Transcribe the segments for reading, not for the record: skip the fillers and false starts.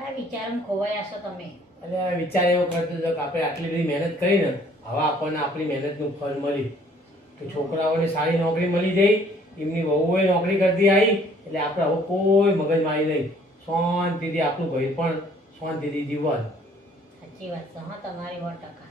કયા વિચારમાં ખોવાયા છો તમે? અને આ વિચાર એવો કરતો હતો કે આપણે આટલી બધી મહેનત કરીને હવે આપણને આપણી મહેનતનું ફળ મળ્યું કે છોકરાઓને સારી નોકરી મળી જઈ, એમની વહુઓએ નોકરી કરતી આવી, એટલે આપણે હવે કોઈ મગજમારી નહીં, શાંતિથી આપણું ભાઈ પણ શાંતિથી જીવવાનું. સાચી વાત છે હા તમારી 100%.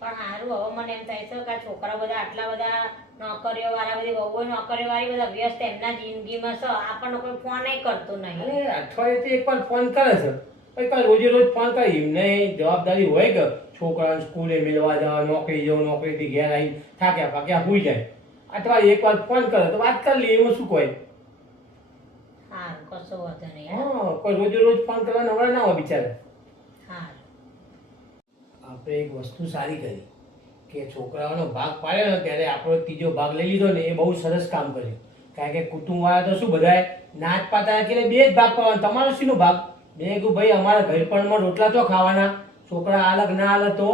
પણ સારું, હવે મને એમ થાય છે કે આ છોકરા બધા આટલા બધા નોકરીઓ વાળા, બધી વહુઓ નોકરીઓ વાળી બધા વ્યસ્ત એમના જિંદગીમાં છે, આપણને કોઈ ફોન કરતું નહીં. અને અઠવાડિયેથી એકવાર ફોન કરે છે, પછી કાલ રોજે રોજ ફોન કરે, એમને જવાબદારી હોય કે છોકરાને સ્કૂલે મેળવા જવા, નોકરી જવું, નોકરીથી ઘેર આવી થાક્યા પાક્યા સુઈ જાય, અઠવાડિયે એકવાર ફોન કરે તો વાત કરી લઈએ, એમાં શું કોઈ. હા કશો વાંધો નહીં. હા, કોઈ રોજે રોજ ફોન કરવાના નવરા ના હોય બિચારા. હા આપણે એક વસ્તુ સારી કરી કે છોકરાઓનો ભાગ પાડ્યો ને ત્યારે આપણો ત્રીજો ભાગ લઈ લીધો ને, એ બહુ સરસ કામ કર્યું. કારણ કે કુટુંબવાળા તો શું બધાય નાચ પાતા કે બે જ ભાગ પાડવાનો, તમારો શીનો ભાગ? મેં કીધું ભાઈ અમારા ઘરપણમાં રોટલા તો ખાવાના, છોકરા અલગ ના અલગ તો.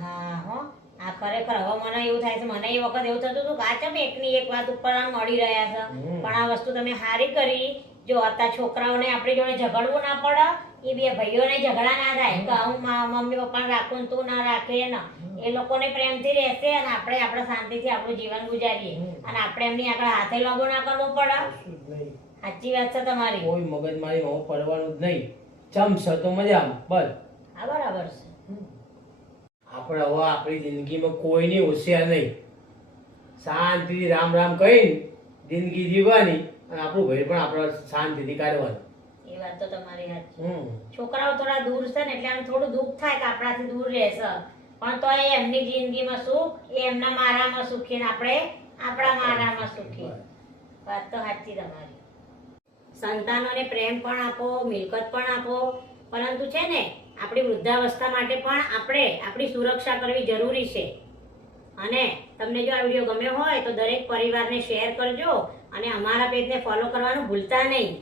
હા હો, આ ખરેખર હવે મને એવું થાય છે, મને એ વખત એવું થતું હતું કે આ ચમ એકની એક વાત ઉપર આમ મળી રહ્યા છે. પણ આ વસ્તુ તમે સારી કરી. જો અત્યારે છોકરાઓને આપણી જોડે ઝઘડવું ના પડે, એ બે ભાઈઓને ઝઘડા ના થાય કે હું મમ્મી પપ્પાને રાખું ને તું ના રાખે ને. એ લોકોને પ્રેમથી રહેશે અને આપણે આપણે શાંતિથી આપણું જીવન ગુજારીએ, અને આપણે એમની આગળ હાથે લાંબો ના કરવો પડે. સાચી વાત છે તમારી. કોઈ મગજમારી હું પડવાનું જ નહીં, ચમશે તો મજામાં બસ. હા બરાબર છે. આપણે હવે આપણી જિંદગીમાં કોઈની હોશિયાર નહીં, શાંતિથી રામ રામ કહીને જિંદગી જીવવાની, અને આપણું ઘર પણ આપણે શાંતિથી કાઢવાનું. એ વાત તો તમારી સાચી. છોકરાઓ થોડા દૂર છે ને એટલે આમ થોડું દુઃખ થાય કે આપણાથી દૂર રહેશે, પણ તો એ એમની જિંદગીમાં સુખ, એ એમના મારામાં સુખી ને આપણે આપણા મારામાં સુખી. વાત તો સાચી તમારી. સંતાનોને પ્રેમ પણ આપો, મિલકત પણ આપો, પરંતુ છે ને આપણી વૃદ્ધાવસ્થા માટે પણ આપણે આપણી સુરક્ષા કરવી જરૂરી છે. અને તમને જો આ વિડીયો ગમ્યો હોય તો દરેક પરિવારને શેર કરજો, અને અમારા પેજને ફોલો કરવાનું ભૂલતા નહીં.